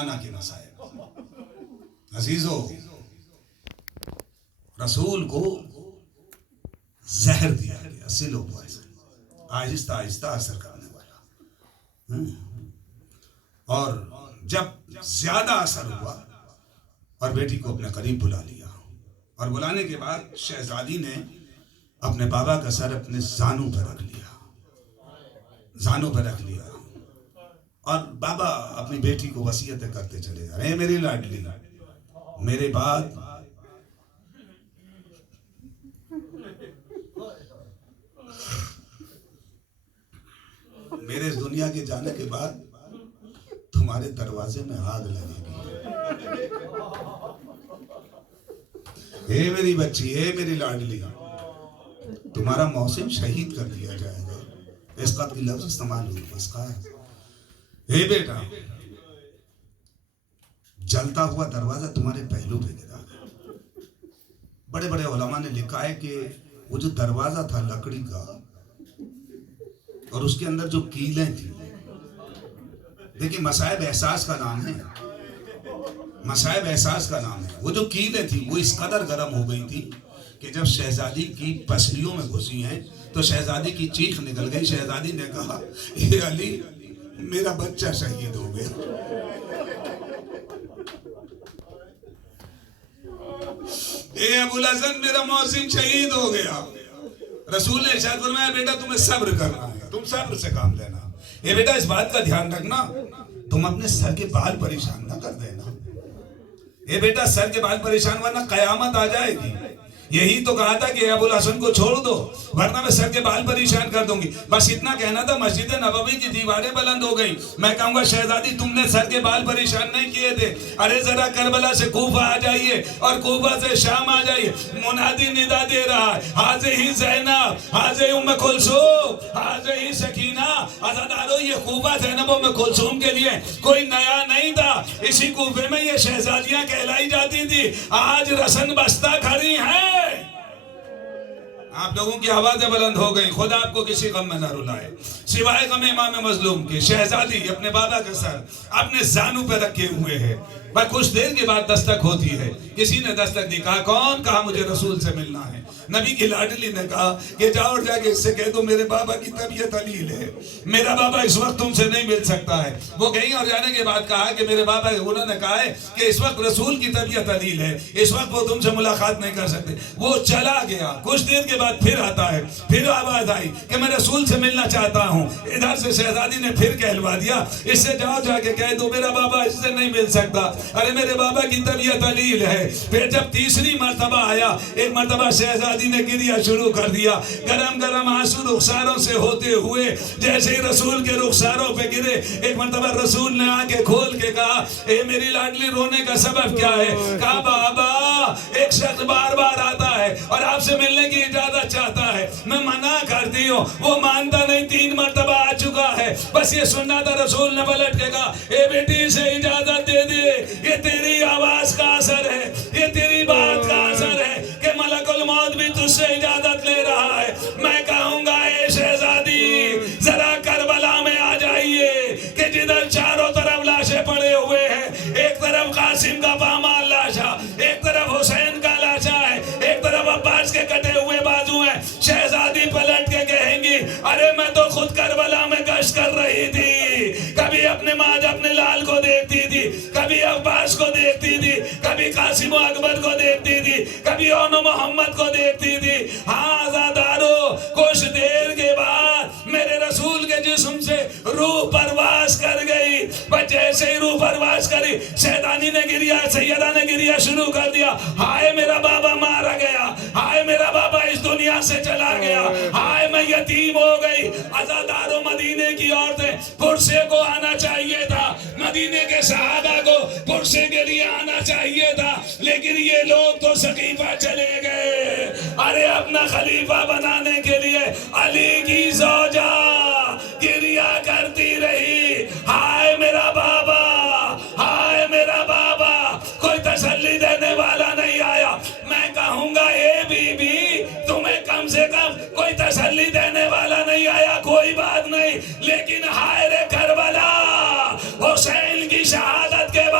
نانا کے مسائب. عزیزو، رسول کو زہر دیا گیا، سلو پوائزن، آہستہ آہستہ اثر کرنے والا. اور جب زیادہ اثر ہوا اور بیٹی کو اپنے قریب بلا لیا، اور بلانے کے بعد شہزادی نے اپنے بابا کا سر اپنے زانوں پر رکھ لیا، زانوں پر رکھ لیا، اور بابا اپنی بیٹی کو وصیتیں کرتے چلے جا رہے ہیں. میری لاڈلی، میرے بعد میرے اس دنیا کے جانے کے بعد تمہارے دروازے میں آگ لگے گی. اے میری بچی، اے میری لاڈلی، تمہارا محسن شہید کر دیا جائے گا. اس قتل کی لفظ استعمال ہوئی، اس کا اے بیٹا، جلتا ہوا دروازہ تمہارے پہلو پہ گرا گیا. بڑے بڑے علماء نے لکھا ہے کہ وہ جو دروازہ تھا لکڑی کا، اور اس کے اندر جو کیلیں تھیں، دیکھیں مصائب احساس کا نام ہے، مصائب احساس کا نام ہے. وہ جو کیلیں تھیں وہ اس قدر گرم ہو گئی تھی کہ جب شہزادی کی پسلیوں میں گھسی ہیں تو شہزادی کی چیخ نکل گئی. شہزادی نے کہا، اے علی، میرا بچہ شہید ہو گیا. اے ابو الحسن، میرا محسن شہید ہو گیا. رسول نے ارشاد فرمایا، بیٹا تمہیں صبر کرنا ہے، تم صبر سے کام لینا. اے بیٹا اس بات کا دھیان رکھنا، تم اپنے سر کے بال پریشان نہ کر دینا. اے بیٹا سر کے بال پریشان ورنہ قیامت آ جائے گی. یہی تو کہا تھا کہ ابو الحسن کو چھوڑ دو ورنہ میں سر کے بال پریشان کر دوں گی. بس اتنا کہنا تھا. مسجد نبوی کی دیواریں بلند ہو گئی. میں کہوں گا شہزادی تم نے سر کے بال پریشان نہیں کیے تھے. ارے ذرا کربلا سے کوفہ آ جائیے اور کوفہ سے شام آ جائیے. منادی ندا دے رہا ہے، حاضر زینب، حاضر ام کلثوم، حاضر سکینہ. عزادارو، یہ کوفہ زینب و ام کلثوم کے لیے کوئی نیا نہیں تھا. اسی کوفے میں یہ شہزادیاں کہلائی جاتی تھی. آج رسن بستہ کھڑی ہیں. آپ لوگوں کی آوازیں بلند ہو گئی. خدا آپ کو کسی غم میں نہ رلائے سوائے غم امام مظلوم کے. شہزادی اپنے بابا کا سر اپنے زانوں پہ رکھے ہوئے ہے. بس کچھ دیر کے بعد دستک ہوتی ہے. کسی نے دستک دی. کہا کون؟ کہا مجھے رسول سے ملنا ہے. نبی کی لاڈلی نے کہا کہ جاؤ اور جا کے اس سے کہہ دو میرے بابا کی طبیعت علیل ہے، میرا بابا اس وقت تم سے نہیں مل سکتا ہے. وہ گئی اور جانے کے بعد کہا کہ میرے بابا، انہوں نے کہا ہے کہ اس وقت رسول کی طبیعت علیل ہے، اس وقت وہ تم سے ملاقات نہیں کر سکتے. وہ چلا گیا. کچھ دیر کے بعد پھر آتا ہے. پھر آواز آئی کہ میں رسول سے ملنا چاہتا ہوں. ادھر سے شہزادی نے پھر کہلوا دیا، اس سے جاؤ جا کے کہہ دو میرا بابا اس سے نہیں مل سکتا، ارے میرے بابا کی طبیعت علیل ہے. پھر جب تیسری مرتبہ آیا، ایک مرتبہ شہزادی نے گریا شروع کر دیا. گرم گرم آنسو رخساروں سے ہوتے ہوئے جیسے ہی رسول کے رخساروں پہ گرے، ایک مرتبہ رسول نے آنکھیں کھول کے کہا، اے میری لاڈلی رونے کا سبب کیا ہے؟ کہا بابا، ایک شخص بار بار آتا ہے اور آپ سے ملنے کی اجازت چاہتا ہے، میں منع کرتی ہوں، وہ مانتا نہیں. 3 مرتبہ آ چکا ہے. بس یہ سننا تھا. رسول نے پلٹ کے کہا، اے بیٹی اسے اجازت دے دے. یہ تیری آواز کا اثر ہے، یہ تیری بات کا اثر ہے کہ ملک الموت بھی تجھ سے اجازت لے رہا ہے. میں کہوں گا اے شہزادی، ذرا کربلا میں آ جائیے کہ جدھر چاروں طرف لاشیں پڑے ہوئے ہیں. ایک طرف قاسم کا پامال لاشا، ایک طرف حسین کا لاشا ہے، ایک طرف عباس کے کٹے ہوئے بازو ہیں. شہزادی پلٹ کے کہیں گی، ارے میں تو خود کربلا میں گشت کر رہی تھی. کبھی اپنے ماں اپنے لال کو دیکھتی تھی، کبھی عباس کو دیکھتی تھی، کبھی قاسم و اکبر کو دیکھتی تھی، کبھی اون و محمد کو دیکھتی تھی. ہاں عزادارو، کچھ دیر کے بعد میرے رسول کے جسم سے روح پرواز کر گئی. بس جیسے ہی روح پرواز کری، شیطانی نے گریا، سیدہ نے گریا شروع کر دیا. ہائے میرا بابا مارا گیا، ہائے میرا بابا اس دنیا سے چلا گیا، ہائے میں یتیم ہو گئی. عزادارو، مدینے کی عورتیں پرسے کو آنا چاہیے تھا، مدینے کے صحابہ کو پرسے کے لیے آنا چاہیے تھا، لیکن یہ لوگ تو سقیفہ چلے گئے. ارے اپنا خلیفہ بنانے کے لیے علی کی زوجہ گریا کرتی رہی. ہائے میرا بابا، ہائے میرا بابا. کوئی تسلی دینے والا نہیں آیا. میں کہوں گا اے بی بی، تمہیں کم سے کم کوئی تسلی دینے والا نہیں آیا، کوئی بات نہیں، لیکن ہائے رے کربلا، حسین کی شہادت کے بعد